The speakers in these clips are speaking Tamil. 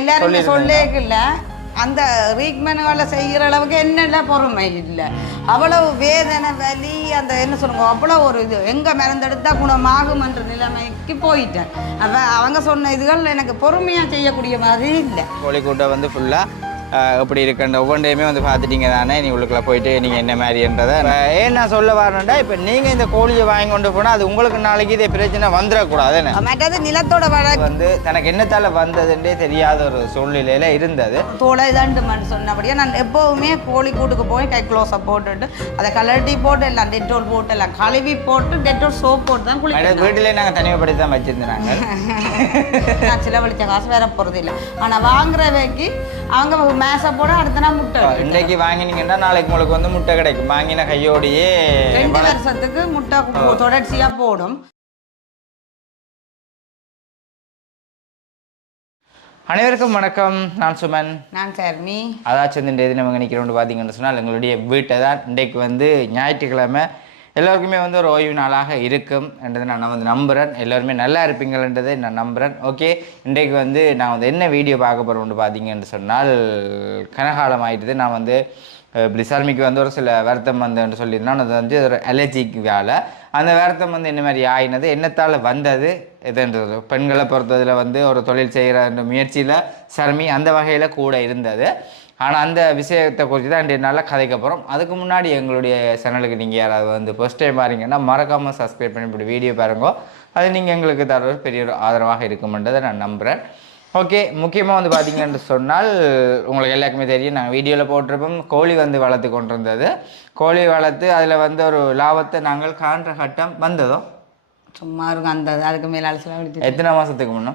எல்லாருமே சொல்லேக்கில்ல அந்த ரீக்மென்களை செய்கிற அளவுக்கு என்னென்ன பொறுமை இல்லை. அவ்வளவு வேதனை வலி அந்த என்ன சொல்லுங்க அவ்வளோ ஒரு இது. எங்கே மறந்தெடுத்தா குணமாகுமன்ற நிலைமைக்கு போயிட்டேன். அப்போ அவங்க சொன்ன இதுகள் எனக்கு பொறுமையாக செய்யக்கூடிய மாதிரி இல்லை. கோழிக்கூட்டை வந்து ஃபுல்லாக எப்படி இருக்குன்ற ஒவ்வொன்றையுமே வந்து பார்த்துட்டீங்க தானே? நீ உள்ளுக்குள்ள போயிட்டு நீங்கள் என்ன மாதிரின்றதை ஏன் நான் சொல்ல வரேன்டா இப்போ நீங்கள் இந்த கோழியை வாங்கி கொண்டு போனால் அது உங்களுக்கு நாளைக்கு இதே பிரச்சனை வந்துடக்கூடாது என்ன? மற்றது நிலத்தோட வர வந்து தனக்கு என்னத்தால் வந்ததுன்றே தெரியாத ஒரு சூழ்நிலையில் இருந்தது. தோலை இதாண்டு சொன்னபடியே நான் எப்போவுமே கோழி கூட்டுக்கு போய் கை க்ளோஸை போட்டுட்டு அதை கலட்டி போட்டு எல்லாம் டெட்டோல் போட்டு எல்லாம் கழுவி போட்டு டெட்டோல் சோப் போட்டு தான் மேடம் குளிக்கிறேன் வீட்டிலே நாங்கள் தனிமைப்படுத்தி தான் வச்சுருந்தோம் நாங்கள் நான் செலவழிச்ச காசு வேற போகிறது இல்லை ஆனால் வாங்குறவைக்கு அவங்க மேசை போட அடுத்த நாள் முட்டை. இன்றைக்கு வாங்கினீங்கன்னா நாளைக்கு உங்களுக்கு வந்து முட்டை கிடைக்கும். வாங்கின கையோடையே ரெண்டு வருஷத்துக்கு முட்டை தொடர்ச்சியா போடும். அனைவருக்கும் வணக்கம். நான் சுமன். நான் சர்மி. அதாச்சும் இந்த இது நம்ம நிற்கிறோம்னு பார்த்தீங்கன்னு சொன்னால் எங்களுடைய வீட்டை தான் இன்றைக்கு வந்து ஞாயிற்றுக்கிழமை எல்லோருக்குமே வந்து ஒரு ஓய்வு நாளாக இருக்கும் என்றதை நான் வந்து நம்புகிறேன் எல்லோருமே நல்லா இருப்பீங்கன்றதை நான் நம்புகிறேன் ஓகே இன்றைக்கு வந்து நான் வந்து என்ன வீடியோ பார்க்க போகிறோம்னு பார்த்தீங்கன்னு சொன்னால் கனகாலம் ஆயிட்டுது. நான் வந்து இப்படி சர்மிக்கு வந்து ஒரு சில வருத்தம் வந்ததுன்னு சொல்லியிருந்தேன் அது வந்து ஒரு அலர்ஜிக் வேலை. அந்த வருத்தம் வந்து என்ன மாதிரி ஆயினது? என்னத்தால் வந்தது? இதுன்றது பெண்களை பொறுத்ததில் வந்து ஒரு தொழில் செய்கிற முயற்சியில் சர்மி அந்த வகையில் கூட இருந்தது. ஆனால் அந்த விஷயத்தை குறித்து தான் இன்றைய நாளில் கதைக்க போகிறோம் அதுக்கு முன்னாடி எங்களுடைய சேனலுக்கு நீங்கள் யாராவது வந்து ஃபஸ்ட் டைம் பாருங்கன்னா மறக்காமல் சப்ஸ்கிரைப் பண்ணி இப்படி வீடியோ பாருங்க. அது நீங்கள் எங்களுக்கு தர பெரிய ஒரு ஆதரவாக இருக்கும்ன்றதை நான் நம்புகிறேன் ஓகே முக்கியமாக வந்து பார்த்தீங்கன்னு சொன்னால் உங்களுக்கு எல்லாருக்குமே தெரியும் நாங்கள் வீடியோவில் போட்டிருப்போம். கோழி வந்து வளர்த்து கொண்டு இருந்தது கோழி வளர்த்து அதில் வந்து ஒரு லாபத்தை நாங்கள் காண்ற கட்டம் வந்ததோ? சும்மா இருக்கும் அந்த அதுக்கு மேல எத்தனை மாதத்துக்கு முன்னே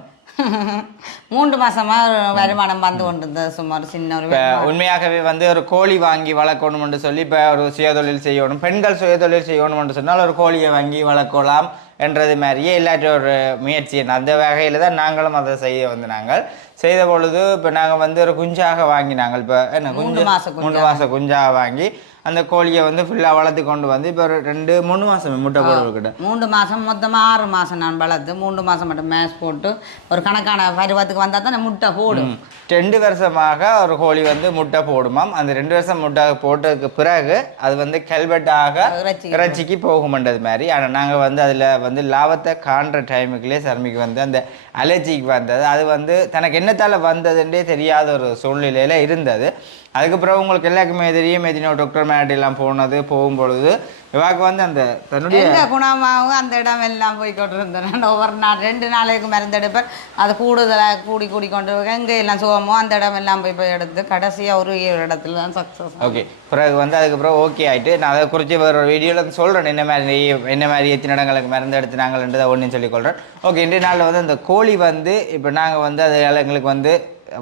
மூன்று மாசமா ஒரு வருமானம் வந்து கொண்டிருந்தது சும்மா ஒரு சின்ன ஒரு உண்மையாகவே வந்து ஒரு கோழி வாங்கி வளர்க்கணும்னு சொல்லி இப்போ ஒரு சுயதொழில் செய்யணும் பெண்கள் சுயதொழில் செய்யணும்னு சொன்னால் ஒரு கோழியை வாங்கி வளர்க்கலாம் என்றது மாதிரியே இல்லாட்டி ஒரு முயற்சி. அந்த வகையில் தான் நாங்களும் அதை செய்ய வந்து நாங்கள் செய்த பொழுது இப்போ நாங்கள் வந்து ஒரு குஞ்சாக வாங்கினாங்க. இப்போ என்ன மூன்று குஞ்சு. மூணு மாதம் குஞ்சாக வாங்கி அந்த கோழியை வந்து ஃபுல்லாக வளர்த்து கொண்டு வந்து இப்போ ஒரு ரெண்டு மூணு மாதம் முட்டை போடுறதுக்கிட்ட மூன்று மாசம் மொத்தமா ஆறு மாசம் நான் வளர்த்து மூன்று மாசம் மட்டும் மேஷ் போட்டு ஒரு கணக்கான பருவத்துக்கு வந்தா தான் முட்டை போடும். ரெண்டு வருஷமாக ஒரு கோழி வந்து முட்டை போடுமாம். அந்த ரெண்டு வருஷம் முட்டை போட்டதுக்கு பிறகு அது வந்து கல்வெட்டாக இறைச்சி இறைச்சிக்கு போகும்ன்றது மாதிரி. ஆனால் நாங்கள் வந்து அதில் வந்து லாபத்தை காண்ற டைமுக்குள்ளே சர்மிக்கு வந்து அந்த அலர்ஜிக்கு வந்தது. அது வந்து தனக்கு என்னத்தால் வந்ததுன்றே தெரியாத ஒரு சூழ்நிலையில் இருந்தது. அதுக்கப்புறம் உங்களுக்கு எல்லாருக்குமே தெரியும் எதினோ டாக்டர் மேட்டெல்லாம் போனது போகும்பொழுது இவாக்கு வந்து அந்த தன்னுடைய குணமாகவும் அந்த இடம் எல்லாம் போய் கொண்டு இருந்தேன் நான் ஒவ்வொரு நாள் ரெண்டு நாளைக்கு மருந்து எடுப்பேன். அது கூடுதலாக கூடி கூடி கொண்டு எங்கே எல்லாம் சுகமோ அந்த இடம் எல்லாம் போய் போய் எடுத்து கடைசியாக ஒரு இடத்துல தான் சக்ஸஸ் ஓகே பிறகு வந்து அதுக்கப்புறம் ஓகே ஆயிட்டு நான் அதை குறித்து வேறு ஒரு வீடியோவில் சொல்கிறேன் என்ன மாதிரி என்ன மாதிரி எத்தனை இடங்களுக்கு மருந்து எடுத்துனாங்கன்றதை ஒன்றும் சொல்லி கொள்கிறேன் ஓகே இன்றைய நாளில் வந்து அந்த கோழி வந்து இப்போ நாங்கள் வந்து அது எங்களுக்கு வந்து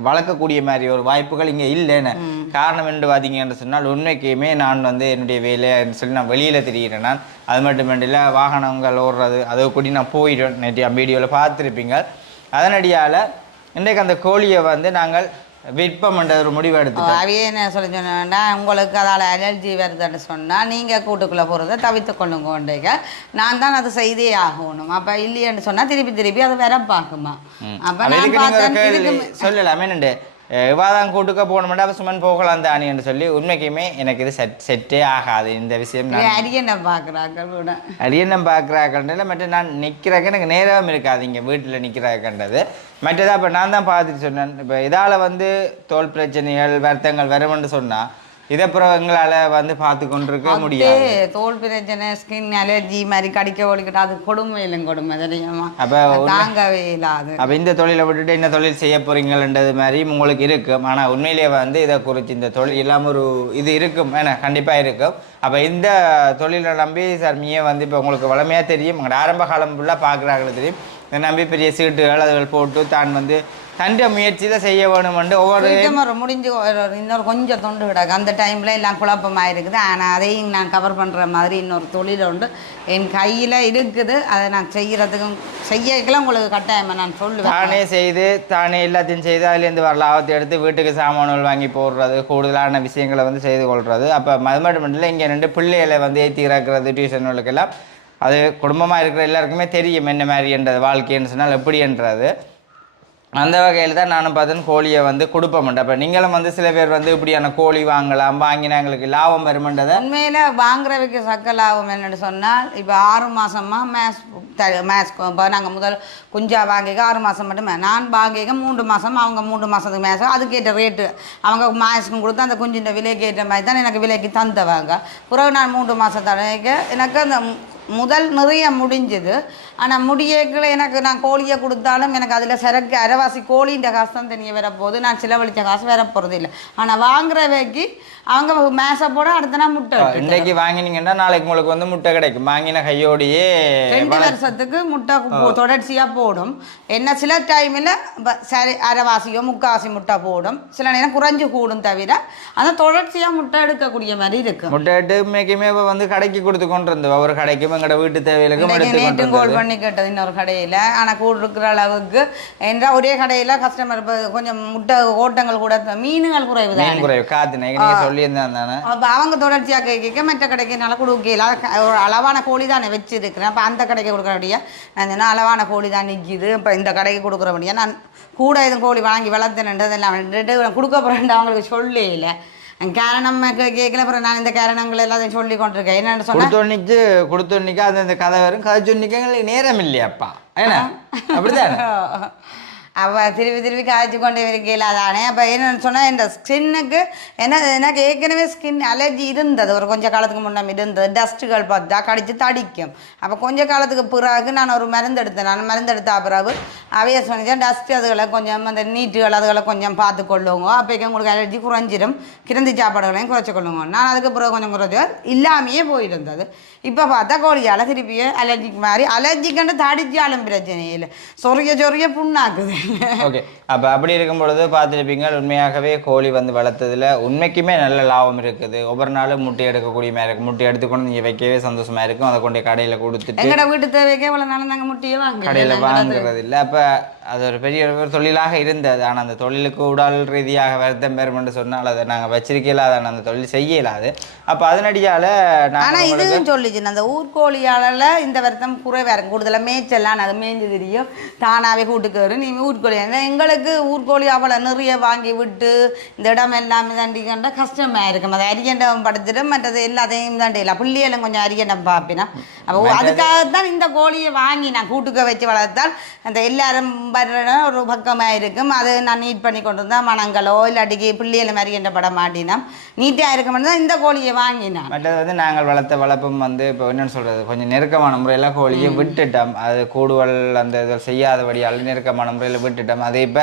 வளர்க்கக்கூடிய மாதிரி ஒரு வாய்ப்புகள் இங்கே இல்லைன்னு. காரணம் என்று பார்த்தீங்கன்னு சொன்னால் உண்மைக்குமே நான் வந்து என்னுடைய வேலைன்னு சொல்லி நான் வெளியில் தெரிகிறேன். நான் அது மட்டுமில்ல வாகனங்கள் ஓடுறது அதை கூடி நான் போயிடுவேன் நேற்று வீடியோவில் பார்த்துருப்பீங்க. அதனடியால் இன்றைக்கு அந்த கோழியை வந்து நாங்கள் விற்பம்ன்ற ஒரு முடிவு எடுத்துட்டோம் அவையே என்ன சொல்லி சொன்னா உங்களுக்கு அதால் அலர்ஜி வருதுன்னு சொன்னால் நீங்கள் கூட்டுக்குள்ளே போகிறத தவித்து கொள்ளுங்கன்றீங்க நான் தான் அது செய்தே ஆகணும். அப்போ இல்லையேன்னு சொன்னால் திருப்பி திருப்பி அதை வேற பார்க்குமா. அப்போ நான் பார்த்தேன் சொல்லலாமே இவாதான் கூட்டுக்க போகணுமெண்டா அப்ப சுமன் போகலாம் தானின்னு சொல்லி உண்மைக்குமே எனக்கு இது செட் செட்டே ஆகாது. இந்த விஷயம் அரியனை பார்க்குறாங்க அடியனம் பார்க்குறாக்கன்றதில் மற்ற நான் நிற்கிறக்க எனக்கு நேரம் இருக்காது இங்கே வீட்டில் நிற்கிறாக்கன்றது மற்றதா இப்போ நான் தான் பார்த்துட்டு சொன்னேன். இப்போ இதால் வந்து தோல் பிரச்சனைகள் வருத்தங்கள் வரும்னு சொன்னால் இதை அப்புறம் எங்களால் வந்து பார்த்து கொண்டிருக்க முடியாது. தோல் பிரச்சனை ஸ்கின் அலர்ஜி மாதிரி கடிக்க ஒழிக்கிட்டு அது கொடுமை இல்லைங்க கொடுமை தெரியுமா? அப்போ தாங்கவே இல்லாது அப்போ இந்த தொழிலை விட்டுட்டு என்ன தொழில் செய்ய போறீங்கன்றது மாதிரி உங்களுக்கு இருக்கும். ஆனால் உண்மையிலேயே வந்து இதை குறித்து இந்த தொழில் இல்லாமல் ஒரு இது இருக்கும். ஏன்னா கண்டிப்பாக இருக்கும். அப்போ இந்த தொழிலை நம்பி சர்மியே வந்து இப்போ உங்களுக்கு வளமையாக தெரியும். உங்களோட ஆரம்ப காலம் ஃபுல்லாக பார்க்குறாங்களே தெரியும். இதை நம்பி பெரிய சீட்டுகள் அதுகள் போட்டு தான் வந்து தண்ட முயற்சியில் செய்ய வேணுமென்று ஒவ்வொரு சுத்தமாக ஒரு முடிஞ்சு இன்னொரு கொஞ்சம் தொண்டு கிடக்கு அந்த டைமில் எல்லாம் குழப்பமாக இருக்குது. ஆனால் அதையும் நான் கவர் பண்ணுற மாதிரி இன்னொரு தொழில் உண்டு. என் கையில் இருக்குது. அதை நான் செய்கிறதுக்கும் செய்யக்கெல்லாம் உங்களுக்கு கட்டாயமாக நான் சொல்லுவேன். தானே செய்து தானே எல்லாத்தையும் செய்து அதுலேருந்து வர லாபத்தை எடுத்து வீட்டுக்கு சாமான்கள் வாங்கி போடுறது கூடுதலான விஷயங்களை வந்து செய்து கொள்வது அப்போ அது மட்டும் இல்லை இங்கே ரெண்டு பிள்ளைகளை வந்து ஏற்றி இறக்குறது டியூஷன்களுக்கெல்லாம் அது குடும்பமாக இருக்கிற எல்லாருக்குமே தெரியும் என்ன மாதிரின்றது வாழ்க்கைன்னு சொன்னால் எப்படின்றது அந்த வகையில் தான் நானும் பார்த்தேன் கோழியை வந்து கொடுப்ப மாட்டேன் அப்போ நீங்களும் வந்து சில பேர் வந்து இப்படியான கோழி வாங்கலாம் வாங்கினா எங்களுக்கு லாபம் வருமென்றதை உண்மையில் வாங்குறவைக்கு சக்க லாபம் என்னென்னு சொன்னால் இப்போ ஆறு மாதமாக மேஸ் த- மேஸ் இப்போ நாங்கள் முதல் குஞ்சா வாங்கிக்க ஆறு மாதம் மட்டும் நான் வாங்கிக்க மூன்று மாதம் அவங்க மூன்று மாதத்துக்கு மேசம் அதுக்கேற்ற ரேட்டு அவங்க மேஸ்க்கும் கொடுத்து அந்த குஞ்சின்ற விலைக்கு ஏற்ற மாதிரி தான் எனக்கு விலைக்கு தந்தவாங்க. பிறகு நான் மூன்று மாதம் தடவைக்க எனக்கு அந்த முதல் நிறைய முடிஞ்சுது. ஆனால் முடியக்குள்ள எனக்கு நான் கோழியை கொடுத்தாலும் எனக்கு அதில் சரக்கு அரைவாசி கோழின்ற காசு தான் தனியாக வரப்போகுது. நான் செலவழித்த காசு வர போகிறது இல்லை ஆனால் வாங்குறவைக்கு அவங்க மேசை போட அடுத்த நாள் முட்டை. இன்றைக்கு வாங்கினீங்கன்னா நாளைக்கு உங்களுக்கு வந்து முட்டை கிடைக்கும். வாங்கின கையோடையே ரெண்டு வருஷத்துக்கு முட்டை போ- தொடர்ச்சியா போடும். என்ன சில டைமில் சரி அரைவாசியோ முக்காவாசி முட்டை போடும். சில நேரம் குறைஞ்சு கூடும் தவிர அந்த தொடர்ச்சியா முட்டை எடுக்கக்கூடிய மாதிரி இருக்கு. முட்டை இப்ப வந்து கடைக்கு கொடுத்து கொண்டு இருந்தோம் ஒரு கடைக்கும் எங்களோட வீட்டு கொண்டு நேற்று கோல். பண்ணி கேட்டது இன்னொரு கடையில். ஆனால் கூட இருக்கிற அளவுக்கு என்றால் ஒரே கடையில் கஸ்டமர் இப்போ கொஞ்சம் முட்டை ஓட்டங்கள் கூட மீனுகள் குறைவு தான். குறைவு காத்து நீங்க சொல்லியிருந்தேன் தானே. அப்போ அவங்க தொடர்ச்சியாக கேட்க மற்ற கடைக்கு என்னால் கொடுக்கல ஒரு அளவான கோழி தானே வச்சிருக்கிறேன். அப்போ அந்த கடைக்கு கொடுக்குறபடியா நான் சொன்னேன் அளவான கோழி தான் நிற்கிது இப்போ இந்த கடைக்கு கொடுக்குறபடியா நான் கூட எதுவும் கோழி வாங்கி வளர்த்தேன்ன்றதெல்லாம் வந்துட்டு கொடுக்க போகிறேன் அவங்களுக்கு சொல்லல காரணம் கேட்கல அப்புறம் நான் இந்த காரணங்கள் எல்லாத்தையும் சொல்லி கொண்டிருக்கேன். என்னன்னு சொன்னா கொடுத்தோன்னிக்கு கொடுத்தோன்னிக்கு அது அந்த கதை வரும். கதை சொன்னிக்கு எங்களுக்கு நேரம் இல்லையாப்பா. ஏன்னா? அப்படிதானே? அப்போ திருப்பி திருப்பி காய்ச்சி கொண்டு இருக்கையில் அதானே? அப்போ என்னன்னு சொன்னால் இந்த ஸ்கின்னுக்கு என்ன எனக்கு ஏற்கனவே ஸ்கின் அலர்ஜி இருந்தது. ஒரு கொஞ்சம் காலத்துக்கு முன்னே இருந்தது. டஸ்ட்டுகள் பார்த்தா கடித்து தடிக்கும். அப்போ கொஞ்ச காலத்துக்கு பிறகு நான் ஒரு மருந்து எடுத்தேன். நான் மருந்து எடுத்த பிறகு அவைய சொன்னேன் டஸ்ட் அதுகளை கொஞ்சம் அந்த நீட்டுகள் அதுகளை கொஞ்சம் பார்த்து கொள்ளுவோங்க அப்போக்கு உங்களுக்கு அலர்ஜி குறைஞ்சிரும். கிருந்தி சாப்பாடுகளையும் குறைச்சி கொள்ளுங்க. நான் அதுக்கு பிறகு கொஞ்சம் குறைச்சி இல்லாமையே போயிருந்தது. இப்போ பார்த்தா கோழியால் திருப்பியும் அலர்ஜிக்கு மாதிரி அலர்ஜிக்குன்னு தடிச்சாலும் பிரச்சனை இல்லை. சொரிய சொரிய புண்ணாக்குது. ஓகே அப்போ அப்படி இருக்கும் பொழுது பார்த்துருப்பீங்க உண்மையாகவே கோழி வந்து வளர்த்ததுல உண்மைக்குமே நல்ல லாபம் இருக்குது. ஒவ்வொரு நாளும் முட்டை எடுக்கக்கூடிய மாதிரி இருக்கும் முட்டை எடுத்துக்கொண்டு நீங்கள் வைக்கவே சந்தோஷமா இருக்கும். அதை கொண்டு கடையில் கொடுத்துட்டு எங்கட வீட்டு தேவைக்கே இவ்வளோ நாளும் நாங்கள் முட்டையே வாங்க கடையில் வாங்குறது இல்லை. அப்போ அது ஒரு பெரிய ஒரு தொழிலாக இருந்தது. ஆனால் அந்த தொழிலுக்கு உடல் ரீதியாக வருத்தம் பெறும் என்று சொன்னால் அதை நாங்கள் வச்சிருக்கல அதை அந்த தொழில் செய்யலாது. அப்போ அதனடியால் ஆனா நாங்கள் இதுவும் சொல்லிச்சு. அந்த ஊர்கோழியால இந்த வருத்தம் குறைவா இருக்கும். கூடுதலாக மேய்ச்சல்லாம் அது மேய்ஞ்சு தெரியும். தானாவே கூட்டுக்கு வரும். நீ ஊர்கோழி ஏன்னா எங்களுக்கு ஊர்கோழி அவ்வளோ நிறைய வாங்கி விட்டு இந்த இடம் எல்லாமே தாண்டி கண்டா கஷ்டமா இருக்கும். அது அரியண்டம் படுத்துட்டு மற்றது எல்லாத்தையும் தாண்டிடலாம் பிள்ளைகளும் கொஞ்சம் அரியண்டம் பார்ப்பினா. அப்போ அதுக்காகத்தான் இந்த கோழியை வாங்கி நான் கூட்டுக்க வச்சு வளர்த்தால் அந்த எல்லாரும் வர்ற ஒரு பக்கமாக இருக்கும். அது நான் நீட் பண்ணி கொண்டு வந்தால் மணங்களோ இல்லாட்டிக்கு பிள்ளைகளும் அரியண்டம் பட மாட்டினா நீட்டாக இருக்க தான் இந்த கோழியை வாங்கினான். மற்றது வந்து நாங்கள் வளர்த்த வளர்ப்பும் வந்து இப்போ என்னன்னு சொல்றது? கொஞ்சம் நெருக்கமான முறையில் கோழியை விட்டுட்டோம். அது கூடுவல் அந்த இது செய்யாதபடியால் நெருக்கமான முறையில் விட்டுட்டோம். அது இப்போ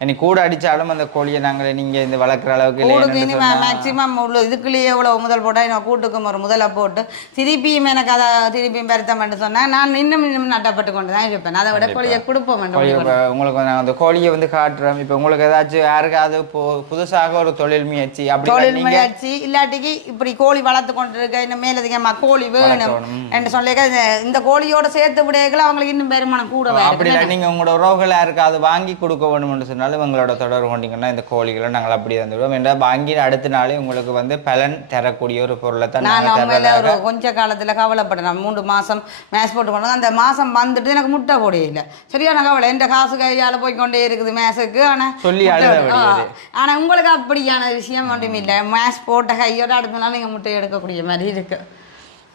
இனி கூட அடிச்சாலும் அந்த கோழியை நாங்கள் நீங்க இந்த வளர்க்குற அளவுக்கு இல்லை மேக்சிமம் உள்ள இதுக்குள்ளேயே எவ்வளோ முதல் போட்டால் இன்னும் கூட்டுக்கும் ஒரு முதலை போட்டு திருப்பியும் எனக்கு அதை திருப்பியும் பெருத்தம் சொன்னால் நான் இன்னும் இன்னும் நட்டப்பட்டு கொண்டு தான் இருப்பேன். அதை விட கோழியை கொடுப்போம் உங்களுக்கு நாங்கள் அந்த கோழியை வந்து காட்டுறோம். இப்போ உங்களுக்கு ஏதாச்சும் யாருக்காவது புதுசாக ஒரு தொழில் முயற்சி அப்படி தொழில் முயற்சி இல்லாட்டிக்கு இப்படி கோழி வளர்த்து கொண்டு இருக்க இன்னும் மேலதிகமா கோழி வேணும். என்று சொல்லிக்க இந்த- கோழியோட சேர்த்து விடையக்குள்ள அவங்களுக்கு இன்னும் பெருமானம் கூட அப்படி இல்லை நீங்கள் உங்களோட உறவுகள் யாருக்காவது வாங்கி கொடுக்க வேணும்னு சொன்னாலும் உங்களோட தொடர்பு கொண்டீங்கன்னா இந்த கோழிகளை நாங்கள் அப்படி தந்துவிடுவோம் என்றால் வாங்கி அடுத்த நாளே உங்களுக்கு வந்து பலன் தரக்கூடிய ஒரு பொருளை தான் நான் நாங்கள் உண்மையில ஒரு கொஞ்ச காலத்துல கவலைப்பட்டேன் மூன்று மாசம் மேட்ச் போட்டு கொண்டு அந்த மாசம் வந்துட்டு எனக்கு முட்டை போடையில சரியான கவலை? எந்த காசு கையால போய் கொண்டே இருக்குது மேஸுக்கு. ஆனா சொல்லி முட்டை அழுத விடு- ஆ. வழியாது. ஆனா உங்களுக்கு அப்படியான விஷயம் ஒன்றும் இல்லை. மேட்ச் போட்ட கையோட அடுத்த நாள் நீங்க முட்டை எடுக்கக்கூடிய மாதிரி இருக்கு.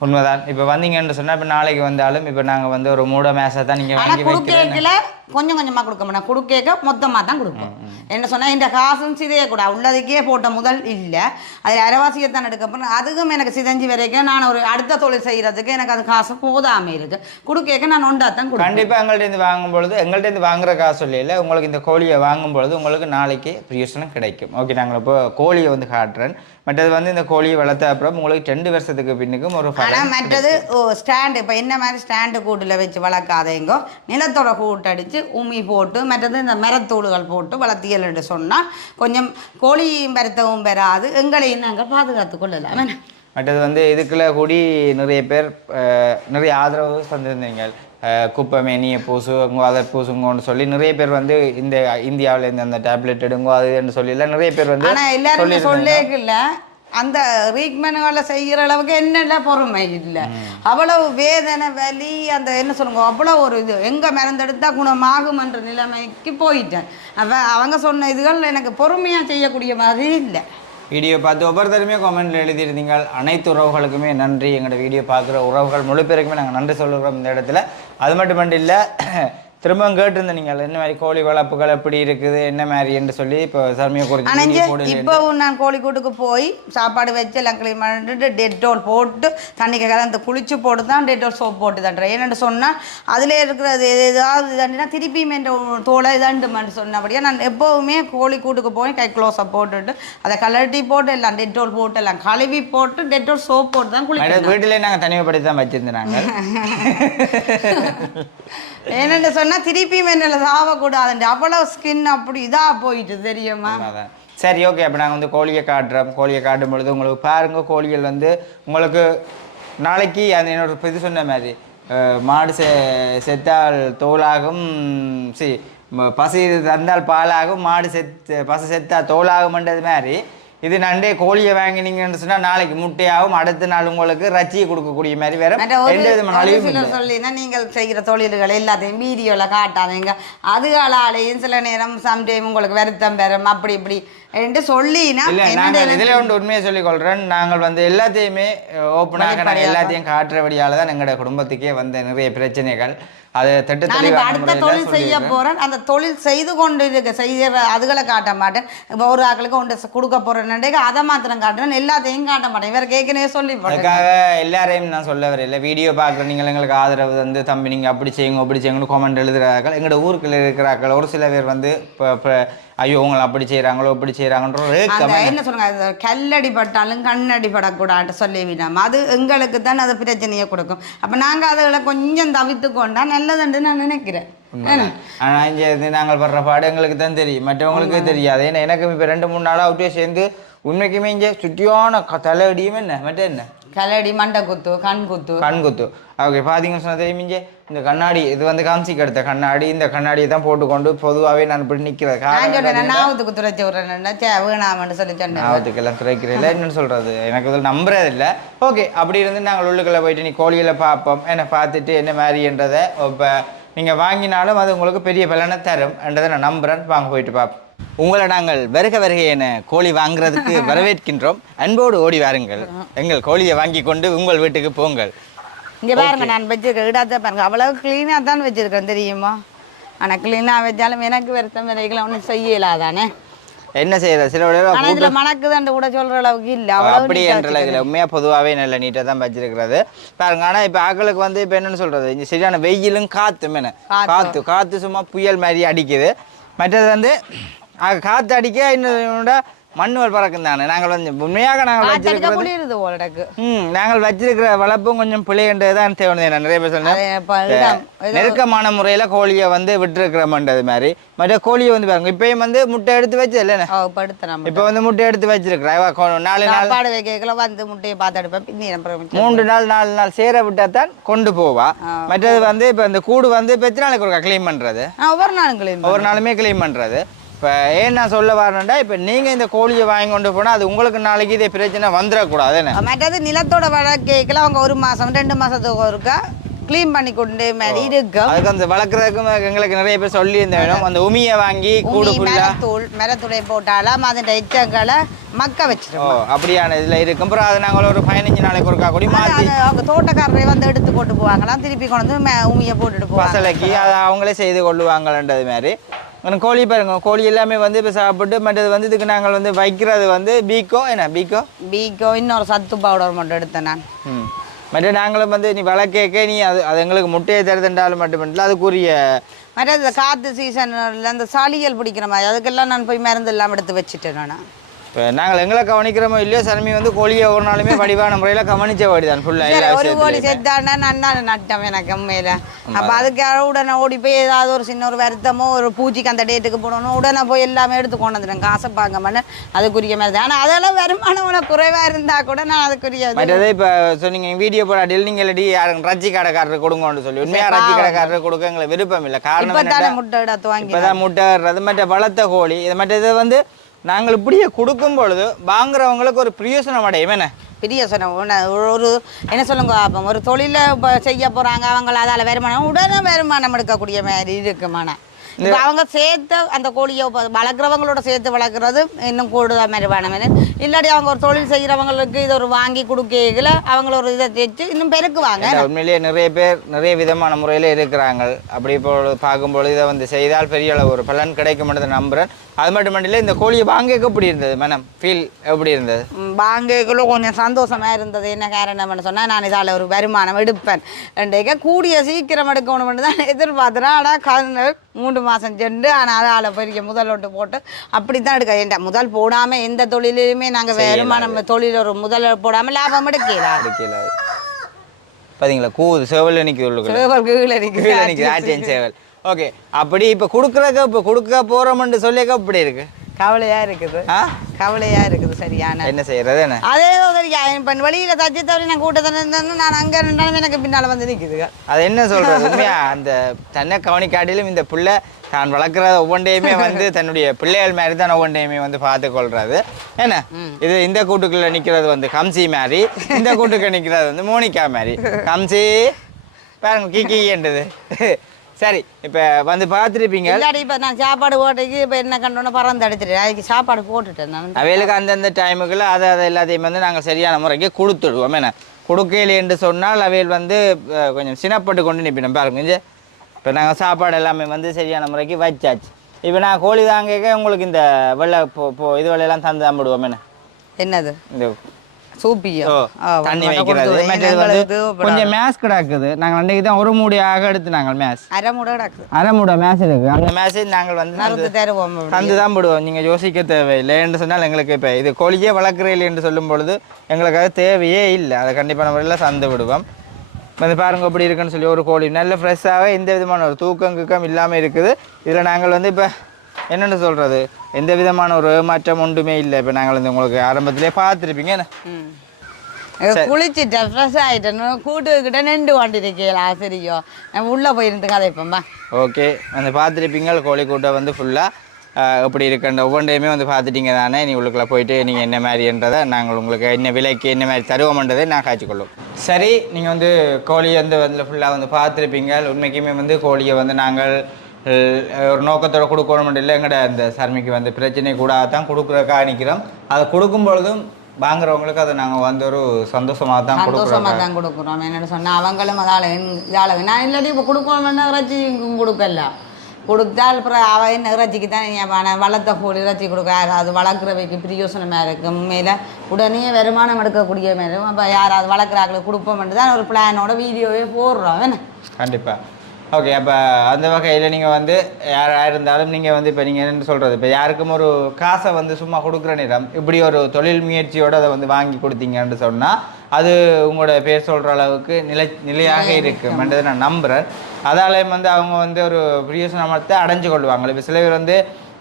உண்மைதான். இப்போ வந்தீங்கன்னு சொன்னால் இப்போ நாளைக்கு வந்தாலும் இப்போ நாங்கள் வந்து ஒரு மூட மேசை தான் நீங்கள் ஆனா வாங்கி குடுக்கேக்கில் கொஞ்சம் கொஞ்சமா கொடுக்க மாட்டோம். குடுக்கேக்க மொத்தமா தான் கொடுப்போம். என்ன சொன்னா இந்த காசும் சிதைய கூட உள்ளதுக்கே போட்ட முதல் இல்ல. அதுல அரைவாசியை தான் எடுக்க அதுக்கும் எனக்கு சிதைஞ்சு வரைக்கும் நான் ஒரு அடுத்த தொழில் செய்யறதுக்கு எனக்கு அது காசு போதாம இருக்கு. குடுக்கேக்க நான் ஒண்டா தான் கொடுப்பேன். கண்டிப்பாக எங்கள்கிட்ட வாங்கும் பொழுது எங்கள்கிட்ட வாங்குற காசு இல்லையில உங்களுக்கு இந்த கோழியை வாங்கும் பொழுது உங்களுக்கு நாளைக்கு பிரயோசனம் கிடைக்கும். ஓகே நாங்கள் இப்போ கோழியை வந்து காட்டுறேன். மற்றது வந்து இந்த கோழியை வளர்த்த அப்புறம் உங்களுக்கு ரெண்டு வருஷத்துக்கு பின்னுக்கும் ஒரு ஆனா பலன் மற்றது ஸ்டாண்டு இப்போ என்ன மாதிரி ஸ்டாண்டு கூட்டுல வச்சு வளர்க்காதேங்கோ நிலத்தோட கூட்டு அடிச்சு உமி போட்டு மற்றது இந்த மரத்தூளுகள் போட்டு வளர்த்தியல்னு சொன்னா கொஞ்சம் கோழியும் பெருத்தவும் பெறாது எங்களையும் நாங்கள் பாதுகாத்து கொள்ளலாம்? மற்றது வந்து இதுக்குள்ள கூடி நிறைய பேர் நிறைய ஆதரவு தந்திருந்தீங்க அஹ், குப்பை மேனிய பூசுங்க அதை பூசுங்கன்னு சொல்லி நிறைய பேர் வந்து இந்த இந்தியாவில் இந்த அந்த டேப்லெட் எடுங்கோ அது என்று சொல்லி நிறைய பேர் வந்து ஆனா எல்லாருமே. சொல்லேக்கு இல்ல அந்த ரீக்மென்களை செய்கிற அளவுக்கு என்னென்ன பொறுமை இல்லை. அவ்வளவு வேதனை வலி அந்த என்ன சொல்லுங்க அவ்வளோ ஒரு இது. எங்கே மறந்தெடுத்தா குணமாகும் என்ற நிலைமைக்கு போயிட்டேன். அவ அவங்க சொன்ன இதுகள் எனக்கு பொறுமையாக செய்யக்கூடிய மாதிரி இல்லை. வீடியோ பார்த்து ஒவ்வொருத்தருமே கமெண்ட்ல எழுதியிருந்தீங்க அனைத்து உறவுகளுக்குமே நன்றி. எங்களோட வீடியோ பார்க்குற உறவுகள் முழு பேருக்குமே நாங்கள் நன்றி சொல்லுகிறோம் இந்த இடத்துல. அது மட்டும் இல்லை திரும்பவும் கேட்டிருந்தேன் நீங்கள் என்ன மாதிரி கோழி வளர்ப்புகள் எப்படி இருக்குது என்ன மாதிரி? என்று சொல்லி இப்போ சர்மியை குறித்து இப்போவும் நான் கோழிக்கூட்டுக்கு போய் சாப்பாடு வச்சு எல்லாம் க்ளீன் பண்ணிட்டு டெட்டோல் போட்டு தண்ணிக்கு கலந்து குளிச்சு போட்டு தான் டெட்டோல் சோப் போட்டு தண்டுறேன் ஏன்னு சொன்னால் அதில் இருக்கிறது ஏதாவது இதாண்டினா திருப்பியும் என் தோலை இதாண்டுமான்னு சொன்னபடியே நான் எப்போவுமே கோழிக்கூட்டுக்கு போய் கை க்ளோஸை போட்டுட்டு அதை கலட்டி போட்டு எல்லாம் டெட்டோல் போட்டு எல்லாம் கழுவி போட்டு டெட்டோல் சோப் போட்டு தான் குளிக்கிறேன் வீட்டிலே நாங்கள் தனிமைப்படுத்தி தான் வச்சிருந்தோம் என்னென்னு ஏன்னு சொன்னால் திருப்பியும் என்னில் சாவக்கூடாதுண்டு அவ்வளோ ஸ்கின் அப்படி இதாக போயிட்டு தெரியுமா? சரி ஓகே அப்போ நாங்கள் வந்து கோழியை காட்டுறோம். கோழியை காட்டும் பொழுது உங்களுக்கு பாருங்கள் கோழிகள் வந்து உங்களுக்கு நாளைக்கு அந்த என்னோட இது சொன்ன மாதிரி மாடு செ செத்தால் தோலாகும் சி பசி பசு தந்தால் பாலாகும் மாடு செத்து பசு செத்தால் தோலாகும்ன்றது மாதிரி இது நண்டே கோழியை வாங்கினீங்கன்னு சொன்னால் நாளைக்கு முட்டையாகும் அடுத்த நாள் உங்களுக்கு ரச்சியை கொடுக்கக்கூடிய மாதிரி வேற எந்த விதமான சொல்லினா நீங்கள் செய்கிற தொழில்கள் எல்லாத்தையும் வீடியோவில் காட்டாதீங்க. அதுகாலாலையும் சில நேரம் சம்டைம் உங்களுக்கு வருத்தம் பெறும் அப்படி இப்படி என்று சொல்லினா நாங்கள் இதுல ஒன்று உண்மையை சொல்லிக் கொள்றேன். நாங்கள் வந்து எல்லாத்தையுமே ஓப்பனாக நாங்கள் எல்லாத்தையும் காட்டுறபடியால தான் எங்களோட குடும்பத்துக்கே வந்த நிறைய பிரச்சனைகள். அது திட்ட நான் இப்போ அடுத்த தொழில் செய்ய. போறேன். அந்த தொழில் செய்து கொண்டு இருக்க செய்கிற அதுகளை காட்ட மாட்டேன். இப்போ ஒரு ஆக்களுக்கு ஒன்று கொடுக்க போறேன் அதை மாத்திரம் காட்டுறேன். எல்லாத்தையும் காட்ட மாட்டேன். இவருக்கு ஏற்கனவே சொல்லி அதுக்காக எல்லாரையும் நான் சொல்ல வரல வீடியோ பார்க்குற நீங்கள் எங்களுக்கு ஆதரவு வந்து தம்பி நீங்கள் அப்படி செய்யுங்க அப்படி செய்யுங்கன்னு காமெண்ட் எழுதுகிறார்கள். எங்களோட ஊருக்குள்ள இருக்கிறார்கள். ஒரு சில பேர் வந்து இப்போ ஐயோ உங்களை அப்படி செய்கிறாங்களோ இப்படி செய்கிறாங்கன்ற. என்ன சொல்லுங்க? அது கல்லடி பட்டாலும் கண்ணடி படக்கூடாது சொல்லிவிடாம அது எங்களுக்கு தான் அது பிரச்சனையை கொடுக்கும். அப்ப நாங்க அதுகளை கொஞ்சம் தவித்து கொண்டா நல்லதுன்னு நான் நினைக்கிறேன். என்ன? ஆனா இங்க இருந்து நாங்கள் படுற பாடு எங்களுக்கு தான் தெரியும். மற்றவங்களுக்கு தெரியாது. ஏன்னா எனக்கு இப்போ ரெண்டு மூணு நாளாக அப்படியே சேர்ந்து உண்மைக்குமே இங்கே சுட்டியான தலையடியும் என்ன? மற்ற என்ன? கல்லடி மண்டை குத்து கண் குத்து. கண் குத்து. ஓகே பார்த்தீங்கன்னு சொன்ன தெரியும் இங்கே? இந்த கண்ணாடி இது வந்து காமிச்சிக்கு எடுத்த கண்ணாடி இந்த கண்ணாடியை தான் போட்டுக்கொண்டு பொதுவாகவே நான் இப்படி நிற்கிறது நான் சொன்னேன் நாவத்துக்கு துரைச்சி விடுறேன் வேணாமன்னு சொல்லி சொன்னேன். ஆபத்துக்கெல்லாம் குறைக்கிறதில்ல என்னன்னு சொல்கிறது எனக்கு வந்து நம்புறது இல்லை. ஓகே அப்படி இருந்து நாங்கள் உள்ளுக்குள்ளே போயிட்டு நீ கோழிகளை பார்ப்போம் என்ன பார்த்துட்டு என்ன மாதிரின்றதை இப்போ நீங்கள் வாங்கினாலும் அது உங்களுக்கு பெரிய பலனை தரும் என்றதை நான் நம்புகிறேன் வாங்க போயிட்டு பார்ப்போம். உங்களை நாங்கள் வருக வருகை என கோழி வாங்குறதுக்கு வரவேற்கின்றோம். அன்போடு ஓடி வாருங்கள். எங்கள் கோழியை வாங்கி கொண்டு உங்கள் வீட்டுக்கு போங்கள். இங்க பாருங்க நான் வச்சிருக்க இடத்தை பாருங்க. அவ்வளவு கிளீனா தான் வச்சிருக்கேன் தெரியுமா? ஆனா கிளீனா வச்சாலும் எனக்கு வருத்தம் வரைக்கும் ஒன்றும் செய்யலாதானே? என்ன செய்யறது? சில விட ஆனா இதுல மணக்குதுன்னு கூட சொல்ற அளவுக்கு இல்ல. அப்படி என்றல இதில் உண்மையாக பொதுவாகவே நல்ல நீட்டாக தான் வச்சிருக்கிறது. பாருங்க ஆனால் இப்போ ஆக்களுக்கு வந்து இப்போ என்னன்னு சொல்றது? இங்க சரியான வெயிலும் காத்தும் என்ன? காத்து. காத்து காத்து சும்மா புயல் மாதிரி அடிக்குது. மற்றது வந்து காத்து அடிக்க இன்னொரு மண்ணுவல் பறக்கும் தானே. நாங்கள் வந்து உண்மையாக நாங்கள் வச்சிருக்கிறது ம் நாங்கள் வச்சிருக்கிற வளர்ப்பும் கொஞ்சம் பிழைன்றது தான் தேவை நான் நிறைய பேர் சொன்னேன். நெருக்கமான முறையில் கோழியை வந்து விட்டுருக்கிறோம்ன்றது மாதிரி. மற்ற கோழியை வந்து பாருங்க இப்பயும் வந்து முட்டை எடுத்து வச்சு இல்லைண்ணே இப்போ வந்து முட்டை எடுத்து வச்சிருக்கிறா இவ கொ- நாலு நாள் வந்து முட்டையை பார்த்து எடுப்பேன். மூன்று நாள் நாலு நாள் சேர விட்டா தான் கொண்டு போவா. மற்றது வந்து இப்போ இந்த கூடு வந்து இப்போ எத்தனை நாளைக்கு ஒருக்கா க்ளீன் பண்ணுறது ஒவ்வொரு நாளும் கிளீன் ஒவ்வொரு நாளுமே க்ளீன் பண்ணுறது இப்போ ஏன் நான் சொல்ல வரேன்டா இப்போ நீங்கள் இந்த கோழியை வாங்கி கொண்டு போனால் அது உங்களுக்கு நாளைக்கு இதே பிரச்சனை வந்துடக்கூடாது என்ன? மற்றது நிலத்தோட வழக்கைக்குள்ள அவங்க ஒரு மாசம் ரெண்டு மாசத்துக்கு ஒருக்கா க்ளீன் பண்ணி கொண்டு மாதிரி இருக்கும் அதுக்கு அந்த வளர்க்குறதுக்கும் எங்களுக்கு நிறைய பேர் சொல்லி அந்த உமியை வாங்கி கூடு மரத்தூள் மரத்தூளை போட்டாலும் அதன் எச்சங்களை மக்க ஓ வச்சிருக்கோம் அப்படியான இதில் இருக்கும். அப்புறம் அதை நாங்கள் ஒரு பதினஞ்சு நாளைக்கு ஒருக்கா கூடி மாற்றி அவங்க தோட்டக்காரரை வந்து எடுத்து போட்டு போவாங்களாம் திருப்பி கொண்டு வந்து உமியை போட்டுட்டு போவாங்க. பசலைக்கு அதை அவங்களே செய்து கொள்ளுவாங்கன்றது மாதிரி. கோழி பாருங்க கோழி எல்லாமே வந்து இப்போ சாப்பிட்டு மற்றது வந்து இதுக்கு நாங்கள் வந்து வைக்கிறது வந்து பீக்கோ என்ன பீக்கோ? பீக்கோ இன்னொரு சத்து பவுடர் மட்டும் எடுத்தேன் நான். மற்ற நாங்களும் வந்து நீ வளர்க்க நீ அது அது எங்களுக்கு முட்டையை தருதுன்றாலும் மட்டுமில்ல அதுக்குரிய மற்றது இந்த காற்று சீசனில் அந்த சளிகள் பிடிக்கிற மாதிரி அதுக்கெல்லாம் நான் போய் மருந்து எல்லாம் எடுத்து வச்சுட்டேன் நான். இப்போ நாங்கள் எங்களை கவனிக்கிறோமோ இல்லையோ சரமி வந்து கோழியை ஒரு நாளுமே வடிவான முறையில் கவனிச்ச தான் ஃபுல்லாக ஒரு கோழி. செத்தானா நான் தான் நட்டம் எனக்கு உண்மையில. அப்போ அதுக்கு உடனே ஓடி போய் ஏதாவது ஒரு சின்ன ஒரு வருத்தமோ ஒரு பூச்சிக்கு அந்த டேட்டுக்கு போடணும் உடனே போய் எல்லாமே எடுத்து கொண்டு காசை பார்க்க மாட்டேன் அதுக்குரிய மாதிரி தான். ஆனால் அதெல்லாம் வருமானம் உனக்கு குறைவாக இருந்தால் கூட நான் அதுக்குரிய மற்றது இப்போ சொன்னீங்க வீடியோ போடாட்டில் நீங்கள் இல்லாட்டி யாரும் ரச்சி கடைக்காரருக்கு கொடுங்கன்னு சொல்லி. உண்மையாக ரச்சி கடைக்காரருக்கு கொடுக்க எங்களுக்கு விருப்பம் இல்லை. காரணம் முட்டை எடுத்து வாங்கி முட்டை மற்ற வளர்த்த கோழி. இது மற்ற இது வந்து நாங்கள் இப்படியே கொடுக்கும் பொழுது வாங்குறவங்களுக்கு ஒரு பிரயோசனம் அடையும் என்ன? பெரிய சொன்ன உன்ன- ஒரு- என்ன சொல்லுங்க அப்போ ஒரு தொழிலை இப்போ செய்ய போகிறாங்க அவங்க அதால் வருமானம் உடனே வருமானம் எடுக்கக்கூடிய மாதிரி இருக்குமாண்ணா இப்போ அவங்க சேர்த்து அந்த கோழியை வளர்க்குறவங்களோட சேர்த்து வளர்க்குறது இன்னும் கூடுதல் மாதிரி வேணும் இல்லாட்டி அவங்க ஒரு தொழில் செய்கிறவங்களுக்கு இதை ஒரு வாங்கி கொடுக்கல அவங்கள ஒரு இதை தைச்சு இன்னும் பெருக்குவாங்க உண்மையிலேயே நிறைய பேர் நிறைய விதமான முறையில் இருக்கிறாங்க. அப்படி இப்போ பார்க்கும்பொழுது இதை வந்து செய்தால் பெரிய அளவு ஒரு பலன் கிடைக்கும் என்று அது மட்டுமல்ல இந்த கோழியை வாங்க எப்படி இருந்தது மேடம்? ஃபீல் எப்படி இருந்தது? வாங்கக்குள்ள கொஞ்சம் சந்தோஷமா இருந்தது. என்ன காரணம்னு சொன்னால் நான் இதால் ஒரு வருமானம் எடுப்பேன். ரெண்டைக்க கூடிய சீக்கிரம் எடுக்கணும்னு தான் எதிர்பார்த்தேன். ஆனால் கண்ணு மூன்று மாதம் சென்று ஆனால் அதால் பெரிய முதலோட்டு போட்டு அப்படி தான் எடுக்க. வேண்டாம் முதல் போடாமல் எந்த தொழிலையுமே நாங்கள் வருமானம் தொழில் ஒரு முதல் போடாமல் லாபம் எடுக்கலாம் கிடைக்கல பார்த்தீங்களா கூது சேவல் நிற்குது சேவல் கீழே நிற்குது சேவல். ஓகே அப்படி இப்போ கொடுக்குறக்க இப்போ கொடுக்க போகிறோம்னு சொல்லிக்க அப்படி இருக்கு. கவலையாக இருக்குது. ஆ? கவலையாக இருக்குது சரியான. என்ன செய்யறது என்ன? அதே இப்போ வெளியில் தச்சு தவிர நான் கூட்டத்தில் இருந்தேன்னு நான் அங்கே இருந்தாலும் எனக்கு பின்னால் வந்து நிற்குதுங்க அது என்ன சொல்றது உண்மையா? அந்த தன்னை கவனிக்காட்டிலும் இந்த பிள்ளை தான் வளர்க்குற ஒவ்வொன்றையுமே வந்து தன்னுடைய பிள்ளைகள் மாதிரி தான் ஒவ்வொன்றையுமே வந்து பார்த்து கொள்றது என்ன இது இந்த கூட்டுக்குள்ள நிக்கிறது வந்து கம்சி மாதிரி இந்த கூட்டுக்கு நிக்கிறது வந்து மோனிகா மாதிரி. கம்சி பாருங்க கீக்கின்றது சரி இப்போ வந்து பார்த்துருப்பீங்க. இல்லாடி இப்போ நான் சாப்பாடு போட்டுக்கு இப்போ என்ன கண்டோன்னு பறந்து அடிச்சிட்டு அதுக்கு சாப்பாடு போட்டுட்டேன் நான். அவைகளுக்கு அந்தந்த டைமுக்குள்ள அதை அதை எல்லாத்தையும் வந்து நாங்கள் சரியான முறைக்கு கொடுத்துடுவோம். என்ன? கொடுக்கல என்று சொன்னால் அவைகள் வந்து கொஞ்சம் சினப்பட்டு கொண்டு நிற்பினோம் பாருங்க இப்போ நாங்கள் சாப்பாடு எல்லாமே வந்து சரியான முறைக்கு வச்சாச்சு. இப்போ நான் கோழி தாங்க உங்களுக்கு இந்த வெள்ளை போ இது வெள்ளையெல்லாம் தந்து தம்பிடுவோம் என்ன? என்னது? இந்த சூப்பியோ தண்ணி வைக்கிறது. கொஞ்சம் மேஸ் கிடக்குது. நாங்கள் அன்றைக்கு தான் ஒரு மூடியாக எடுத்து நாங்கள் மேஸ் அரை மூட கிடக்குது அரை மூடை மேஸ் இருக்கு. அந்த மேஸை நாங்கள் வந்து தந்து தான் போடுவோம். நீங்கள் யோசிக்க தேவையில்லை என்று சொன்னால் எங்களுக்கு இப்போ இது கோழியே வளர்க்குறீர்கள் என்று சொல்லும் பொழுது எங்களுக்கு அது தேவையே இல்லை. அதை கண்டிப்பான முறையில் சந்து விடுவோம். வந்து பாருங்க எப்படி இருக்குன்னு சொல்லி ஒரு கோழி. நல்ல ஃப்ரெஷ்ஷாகவே எந்த விதமான ஒரு தூக்கம் கிக்கம் இல்லாமல் இருக்குது. இதில் நாங்கள் வந்து இப்போ என்னென்னு சொல்கிறது எந்த விதமான ஒரு ஏமாற்றம் ஒன்றுமே இல்லை. இப்போ நாங்கள் வந்து உங்களுக்கு ஆரம்பத்திலே பார்த்துருப்பீங்க. என்ன? குளிச்சுட்டேன் ஃப்ரெஷ் ஆகிட்டேன் கூட்டுக்கிட்ட நின்று கொண்டிருக்கீங்களா? சரியோ. நான் உள்ளே போயிருந்து கதைப்போம்பா ஓகே. வந்து பார்த்துருப்பீங்க. கோழி கூட்டம் வந்து ஃபுல்லாக எப்படி இருக்குன்ற ஒவ்வொன்றையுமே வந்து பார்த்துட்டீங்க தானே? நீ உள்ளுக்குள்ளே போயிட்டு நீங்கள் என்ன மாதிரின்றதை நாங்கள் உங்களுக்கு என்ன விலைக்கு என்ன மாதிரி தருவோம்ன்றதை நான் காய்ச்சிக்கொள்ளும் சரி நீங்கள் வந்து கோழியை வந்து வந்து ஃபுல்லாக வந்து பார்த்துருப்பீங்க. உண்மைக்குமே வந்து கோழியை வந்து நாங்கள் ஒரு நோக்கத்தோட கொடுக்கணும் இல்லை. எங்கட அந்த சர்மிக்கு வந்து பிரச்சனை கூட தான் கொடுக்குறக்கா நிற்கிறோம் அதை கொடுக்கும் பொழுதும் வாங்குறவங்களுக்கு அதை நாங்கள் வந்து ஒரு சந்தோஷமாக தான் கொடுக்குறோம். சந்தோஷமா தான் கொடுக்குறோம். என்னன்னு சொன்னா அவங்களும் அதால இதால நான் இல்லாட்டி இப்போ கொடுக்கணும்னா இறைச்சி கொடுக்கல. கொடுத்தால் அப்புறம் அவ என்ன இறைச்சிக்கு தான் வளர்த்த கோழி இறைச்சி கொடுக்க யாராவது வளர்க்குறவைக்கு பிரியோசனமாக இருக்கும். உண்மையில் உடனே வருமானம் எடுக்கக்கூடிய மாதிரி அப்போ யாராவது வளர்க்குறாக்களை கொடுப்போம்னு தான் ஒரு பிளானோட வீடியோவே போடுறோம். என்ன? கண்டிப்பாக ஓகே அப்போ அந்த வகையில் நீங்கள் வந்து யாராக இருந்தாலும் நீங்கள் வந்து இப்போ நீங்கள் என்ன சொல்கிறது இப்போ யாருக்கும் ஒரு காசை வந்து சும்மா கொடுக்குற நேரம் இப்படி ஒரு தொழில் முயற்சியோடு அதை வந்து வாங்கி கொடுத்தீங்கன்னு சொன்னால் அது உங்களோட பேர் சொல்கிற அளவுக்கு நிலை நிலையாக இருக்கும்ன்றது நான் நம்புகிறேன் அதாலேயும் வந்து அவங்க வந்து ஒரு பிரியோசனத்தை அடைஞ்சு கொள்வாங்க. இப்போ சில பேர் வந்து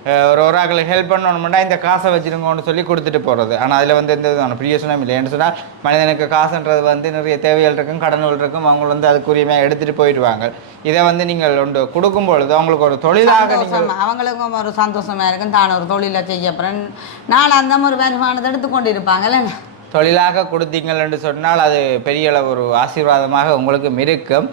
ஒரு ஒரு ஆக்களுக்கு ஹெல்ப் பண்ணணும்னா இந்த காசை வச்சிருங்கன்னு சொல்லி கொடுத்துட்டு போகிறது ஆனால் அதில் வந்து எந்த விதமான பிரியோசனம் இல்லை. ஏன்னு சொன்னால் மனிதனுக்கு காசுன்றது வந்து நிறைய தேவைகள் இருக்கும் கடன்கள் இருக்கும் அவங்க வந்து அதுக்குரியமாக எடுத்துகிட்டு போயிடுவாங்க. இதை வந்து நீங்கள் ஒன்று கொடுக்கும் பொழுது அவங்களுக்கு ஒரு தொழிலாக நீங்கள் அவங்களுக்கும் ஒரு சந்தோஷமா இருக்கும். தான் ஒரு தொழிலை செய்ய அப்புறம் நாலு அந்த ஒரு வருமானத்தை எடுத்துக்கொண்டு இருப்பாங்கல்ல தொழிலாக கொடுத்தீங்கள்னு சொன்னால் அது பெரிய அளவு ஒரு ஆசீர்வாதமாக உங்களுக்கும் இருக்கும்.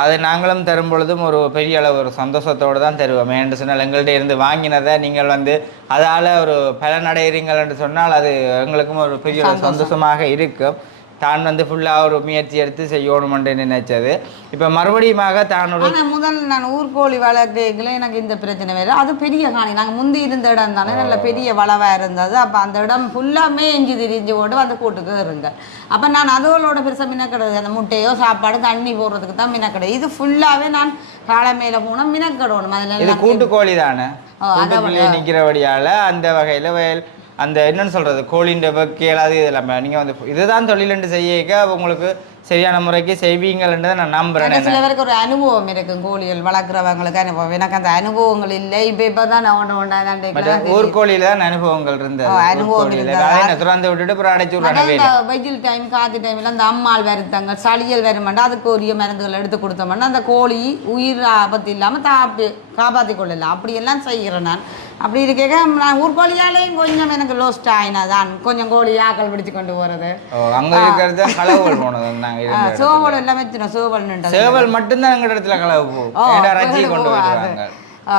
அதை நாங்களும் தரும் பொழுதும் ஒரு பெரிய அளவு ஒரு சந்தோஷத்தோடு தான் தருவோம். ஏன்னு சொன்னால் எங்கள்கிட்ட இருந்து வாங்கினதை நீங்கள் வந்து அதால் ஒரு பலனடைகிறீங்கள் என்று சொன்னால் அது எங்களுக்கும் ஒரு பெரிய சந்தோஷமாக இருக்கும். தான் வந்து ஃபுல்லாக ஒரு முயற்சி எடுத்து செய்யணுமென்று நினைச்சது? இப்போ மறுபடியுமாக தான் ஒரு முதல் நான் ஊர்கோழி வளர்க்கல எனக்கு இந்த பிரச்சனை வேறு. அது பெரிய காணி. நாங்கள் முந்தி இருந்த இடம் தானே. நல்ல பெரிய வளவா இருந்தது. அப்போ அந்த இடம் ஃபுல்லாமே எஞ்சி திரிஞ்சு போட்டு வந்து கூட்டுக்கு இருங்க. அப்போ நான் அதுகளோட பெருசாக மினக்கெடுது. அந்த முட்டையோ சாப்பாடு தண்ணி போடுறதுக்கு தான் மினக்கெடு. இது ஃபுல்லாவே நான் காலை மேலே போனால் மினக்கெடணும். அதில் இது எல்லாம் கூட்டு கோழி தானே நிற்கிறபடியால் அந்த வகையில் வயல் அந்த என்னன்னு சொல்றது? கோழின்ற வக்கையில் அது இதெல்லாம் நீங்கள் வந்து இதுதான் தொழிலண்டு செய்யக்க உங்களுக்கு சரியான முறைக்கு செய்வீங்கன்றதை நான் நம்புறேன் சில பேருக்கு ஒரு அனுபவம் இருக்கும் கோழிகள் வளர்க்குறவங்களுக்கு. அனுபவம் எனக்கு அந்த அனுபவங்கள் இல்லை. இப்போ இப்போ தான் நான் ஒன்று ஒன்றா ஊர்கோழியில தான் அனுபவங்கள் இருந்தது. அனுபவம் என்ன திறந்து விட்டுட்டு அப்புறம் அடைச்சு விடுறாங்க வெயில் டைம் காத்து டைமில் அந்த அம்மாள் வருத்தங்கள் சளியல் வருமாண்டா அதுக்கு உரிய மருந்துகள் எடுத்து கொடுத்தோம்னா அந்த கோழி உயிர் ஆபத்து இல்லாமல் தாப்பி காப்பாற்றி கொள்ளலாம். அப்படியெல்லாம் செய்கிறேன் நான். அப்படி இருக்க நான் ஊர்கோழியாலையும் கொஞ்சம் எனக்கு லோஸ்ட் ஆயினா தான் கொஞ்சம் கோழி ஆக்கள் பிடிச்சு கொண்டு போகிறது ஓ அங்க இருக்கிறது களவுகள் போனது. சோவல் எல்லாமே சோவல் சேவல் மட்டும்தான் எங்க இடத்துல களவு போகும்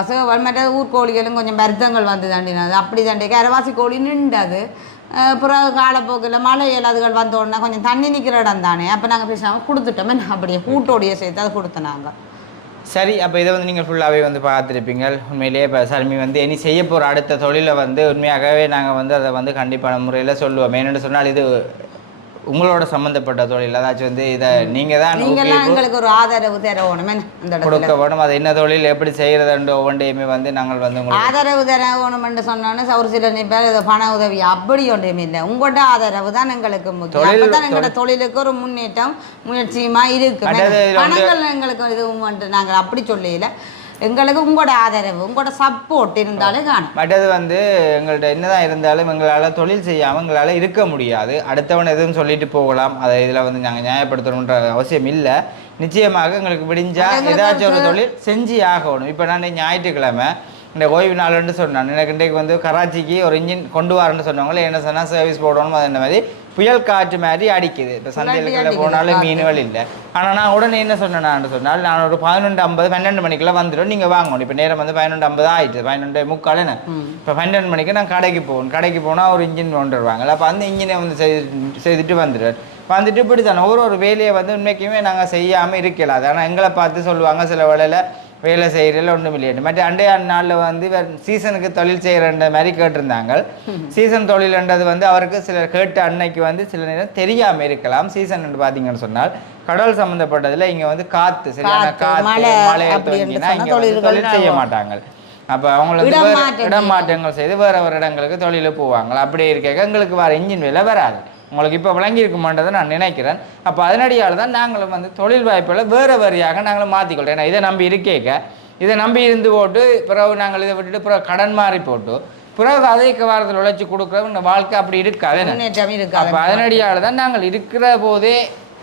சேவல் மற்ற ஊர்கோழிகளும் கொஞ்சம் வருத்தங்கள் வந்து தாண்டினது. அப்படி தாண்டி கரவாசி கோழி நின்றது. பிறகு காலப்போக்கில் மழையில் அதுகள் வந்த உடனே கொஞ்சம் தண்ணி நிற்கிற இடம் தானே. அப்போ நாங்கள் பேசாமல் கொடுத்துட்டோமே அப்படியே கூட்டோடைய சேர்த்து அதை கொடுத்தோம் நாங்கள் சரி அப்போ இதை வந்து நீங்கள் ஃபுல்லாகவே வந்து பார்த்துருப்பீங்க உண்மையிலேயே இப்போ சர்மி வந்து இனி செய்ய போகிற அடுத்த தொழிலை வந்து உண்மையாகவே நாங்கள் வந்து அதை வந்து கண்டிப்பான முறையில் சொல்லுவோம். என்னென்னு சொன்னால் இது உங்களோட சம்மந்தப்பட்ட தொழில் அதாச்சும் வந்து இதை நீங்கள் தான் நீங்கள்லாம் எங்களுக்கு ஒரு ஆதரவு தரணுமே இடத்துல? கொடுக்க வேணும். அது என்ன தொழில் எப்படி செய்கிறதுன்ற ஒவ்வொன்றையுமே வந்து நாங்கள் வந்து உங்களுக்கு ஆதரவு தரணும்னு சொன்னோன்னே ஒரு சில பேர் பண உதவி அப்படி ஒன்றுமே இல்லை. உங்கள்கிட்ட ஆதரவு தான் எங்களுக்கு முக்கியம். அப்பதான் எங்களோட தொழிலுக்கு ஒரு முன்னேற்றம் முயற்சியுமா இருக்கு. பணங்கள் எங்களுக்கு இதுவும் நாங்கள் அப்படி சொல்லல. எங்களுக்கு உங்களோட ஆதரவு உங்களோட சப்போர்ட் இருந்தாலே காணும். மற்றது வந்து எங்கள்கிட்ட என்னதான் இருந்தாலும் எங்களால் தொழில் செய்யாமல் எங்களால் இருக்க முடியாது. அடுத்தவன் எதுவும் சொல்லிட்டு போகலாம். அதை இதில் வந்து நாங்கள் நியாயப்படுத்தணுன்ற அவசியம் இல்லை. நிச்சயமாக எங்களுக்கு எங்களுக்கு ஏதாச்சும் ஒரு தொழில் செஞ்சு ஆகணும். இப்போ நான் ஞாயிற்றுக்கிழமை இந்த ஓய்வு நாள்னு சொன்னான். எனக்கு இன்றைக்கு வந்து கராச்சிக்கு ஒரு இன்ஜின் கொண்டு வரேன்னு சொன்னவங்களே என்ன சொன்னால் சர்வீஸ் போடணும் அது இந்த மாதிரி. புயல் காற்று மாதிரி அடிக்குது. இப்போ சந்தையில் அடிக்குது, போனாலும். மீன்கள் இல்லை. ஆனால் நான் உடனே என்ன சொன்னேன்னு சொன்னால் நான் ஒரு பதினொன்று ஐம்பது பன்னெண்டு மணிக்கெல்லாம் வந்துடும் நீங்கள் வாங்கணும். இப்போ நேரம் வந்து பதினொன்று ஐம்பது ஆயிடுச்சு பன்னெண்டு முக்கால் என்ன? இப்போ பன்னெண்டு மணிக்கு நான் கடைக்கு போகணும். கடைக்கு போனால் ஒரு இன்ஜின் கொண்டு வருவாங்க. அப்போ அந்த இன்ஜினை வந்து செய்து செய்துட்டு வந்துடுவேன். வந்துட்டு இப்படி தானே ஒரு ஒரு வேலையை வந்து உண்மைக்குமே நாங்கள் செய்யாமல் இருக்கல ஆனால் எங்களை பார்த்து சொல்லுவாங்க சில வேளையில் வேலை செய்கிறதில் ஒன்றும் இல்லையா. மற்ற அண்டைய நாளில் வந்து சீசனுக்கு தொழில் செய்கிறன்ற மாதிரி கேட்டிருந்தாங்க. சீசன் தொழில்ன்றது வந்து அவருக்கு சில கேட்ட அன்னைக்கு வந்து சில நேரம் தெரியாமல் இருக்கலாம். சீசன் பார்த்தீங்கன்னு சொன்னால் கடல் சம்மந்தப்பட்டதில் இங்கே வந்து காற்று சரியான காத்து, காற்று மழை மழை அப்படி என்று இங்கே தொழில் செய்ய. மாட்டாங்க. அப்போ அவங்களுக்கு இடம் வேற மாற்றம் இடம் மாற்றங்கள் செய்து வேற வேறு இடங்களுக்கு தொழில் போவாங்க. அப்படி இருக்க எங்களுக்கு வேறு இன்ஜின் வேலை வராது. உங்களுக்கு இப்போ விளங்கியிருக்குமான்றதை நான் நினைக்கிறேன். அப்போ அதனடியால் தான் நாங்களும் வந்து தொழில் வாய்ப்புகளை வேறு வரியாக நாங்களும் மாற்றிக்கொள்றோம் ஏன்னா இதை நம்பி இருக்கேக்க. இதை நம்பி இருந்து போட்டு பிறகு நாங்கள் இதை விட்டுட்டு பிறகு கடன் மாறி போட்டு பிறகு அதை வாரத்தில் உழைச்சி கொடுக்குறோம் இந்த வாழ்க்கை அப்படி இருக்காது. அப்போ அதனடியால் தான் நாங்கள் இருக்கிற போதே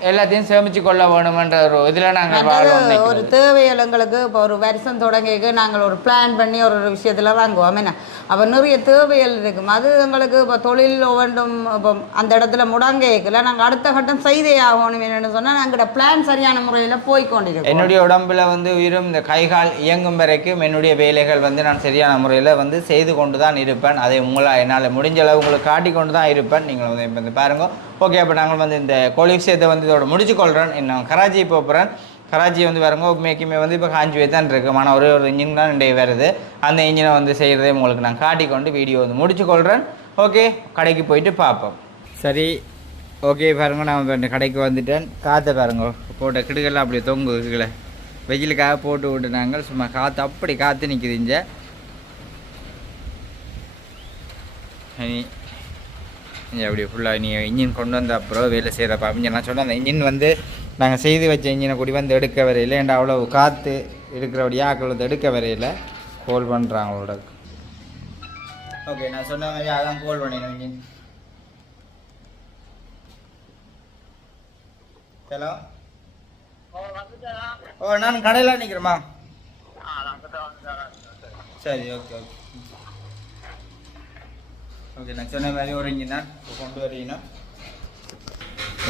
எல்லாத்தையும் சேமிச்சு கொள்ள வேணுமென்ற ஒரு இதில் நாங்கள் அதாவது ஒரு தேவைகள் எங்களுக்கு இப்போ ஒரு வருஷம் தொடங்கிக்கு நாங்கள் ஒரு பிளான் பண்ணி ஒரு ஒரு விஷயத்தில் வாங்குவோம். என்ன? அப்போ நிறைய தேவைகள் இருக்கும். அது எங்களுக்கு இப்போ தொழில் ஒவ்வொன்றும் இப்போ அந்த இடத்துல முடங்கிக்கல நாங்கள் அடுத்த கட்டம் செய்தே ஆகணும் என்னென்னு சொன்னால் நாங்களோட பிளான் சரியான முறையில் போய் கொண்டிருக்கோம் என்னுடைய உடம்புல வந்து உயிரும் இந்த கைகால் இயங்கும் வரைக்கும் என்னுடைய வேலைகள் வந்து நான் சரியான முறையில் வந்து செய்து கொண்டு தான் இருப்பேன். அதை உங்களால் என்னால் முடிஞ்ச அளவு உங்களுக்கு காட்டி கொண்டு தான் இருப்பேன் நீங்கள் வந்து பாருங்க. ஓகே அப்போ நாங்கள் வந்து இந்த கோழி விஷயத்தை வந்து இதோட முடிச்சு கொள்கிறேன் இன்னும் கராச்சி போகிறேன் கராச்சி வந்து பாருங்க மேக்குமே வந்து இப்போ காஞ்சி தான் இருக்குது ஆனால் ஒரே ஒரு இன்ஜின் தான் ரெண்டே வருது. அந்த இன்ஜினை வந்து செய்கிறதே உங்களுக்கு நான் காட்டிக்கொண்டு வீடியோ வந்து முடிச்சு கொள்கிறேன் ஓகே கடைக்கு போயிட்டு பார்ப்போம் சரி ஓகே பாருங்க நான் இப்போ இந்த கடைக்கு வந்துட்டேன். காற்றை பாருங்க போட்ட கிடுகெல்லாம் அப்படியே தொங்கு வெயிலுக்காக போட்டு விட்டுனாங்க. சும்மா காற்று அப்படி காற்று நிற்குது இங்கே. இங்கே அப்படி ஃபுல்லாக நீ இன்ஜின் கொண்டு வந்த அப்புறம் வேலை செய்கிறப்ப அப்படின்னு நான் சொன்னேன். அந்த இன்ஜின் வந்து நாங்கள் செய்து வச்ச இன்ஜினை கூடி வந்து எடுக்க வரையில் ஏன்டா அவ்வளோ காற்று இருக்கிறபடியா ஆக்கள் வந்து எடுக்க வரையில் கோல் பண்ணுறாங்க அவங்களோட ஓகே நான் சொன்ன மாதிரி அதான் கோல் பண்ணினேன் இன்ஜின். ஹலோ ஓ நான் கடையில் நிற்கிறேம்மா சரி ஓகே ஓகே ஓகே நான் சொன்ன மாதிரி ஒரு இன்ஜின் தான் இப்போ கொண்டு வரீங்கன்னா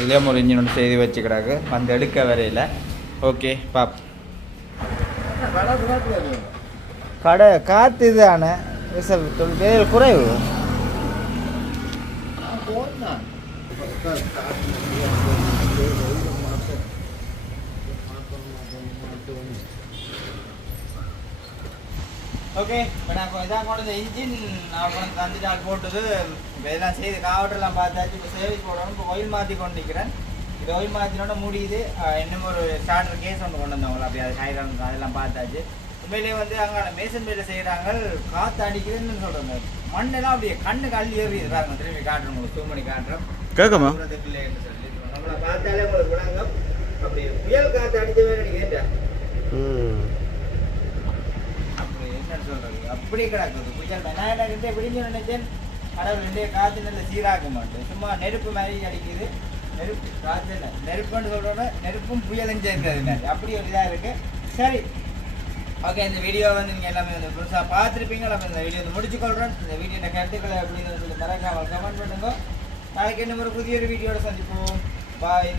இதே ஒரு இன்ஜின் ஒன்று செய்து வச்சுக்கிறாங்க. வந்து எடுக்க வரையில். ஓகே பாப். கடை காற்று இதான வேறு குறைவு. ஓகே இப்போ நான் இதான் கொண்டு இன்ஜின் நான் கொண்டு தந்துட்டு ஆள் போட்டது. இப்போ இதெல்லாம் செய்து காவட்டெல்லாம் பார்த்தாச்சு. இப்போ சேவிஸ் போடணும். இப்போ ஒயில் மாற்றி கொண்டு நிற்கிறேன் இது ஒயில் மாற்றினோட முடியுது. இன்னும் ஒரு ஸ்டார்டர் கேஸ் ஒன்று கொண்டு வந்தவங்கள அப்படி அது ஹைரன் அதெல்லாம் பார்த்தாச்சு. உண்மையிலேயே வந்து அங்கே மேசன் பேரில் செய்கிறாங்க காற்று அடிக்குதுன்னு சொல்கிறாங்க மண்ணெல்லாம் அப்படியே கண்ணுக்கு அள்ளி ஏறிது பாருங்க. திரும்பி காட்டுறோம் உங்களுக்கு. zoom பண்ணி காட்டுறோம் கேட்குமா? நம்மளை பார்த்தாலே உங்களுக்கு விளங்கும். அப்படி புயல் காற்று அடிச்ச மாதிரி அடிக்குதுடா அப்படி சொல்றது? அப்படி கிடக்குது. புயல் நான் என்ன ரெண்டே விடிஞ்சு நினைச்சேன் கடவுள் ரெண்டே காற்று நல்ல சீராக்க மாட்டேன் சும்மா நெருப்பு மாதிரி அடிக்குது. நெருப்பு காற்று இல்லை. நெருப்புன்னு சொல்கிறோன்னா நெருப்பும் புயலும் சேர்ந்தது மாதிரி அப்படி ஒரு இதாக இருக்கு. சரி. ஓகே இந்த வீடியோ வந்து நீங்கள் எல்லாமே வந்து புதுசாக பார்த்துருப்பீங்க நம்ம இந்த வீடியோ வந்து முடிச்சுக்கொள்கிறோம் இந்த வீடியோ கருத்துக்களை அப்படின்னு சொல்லி மறக்காமல் கமெண்ட் பண்ணுங்க. நாளைக்கு இன்னும் ஒரு புதிய ஒரு வீடியோட சந்திப்போம். பாய்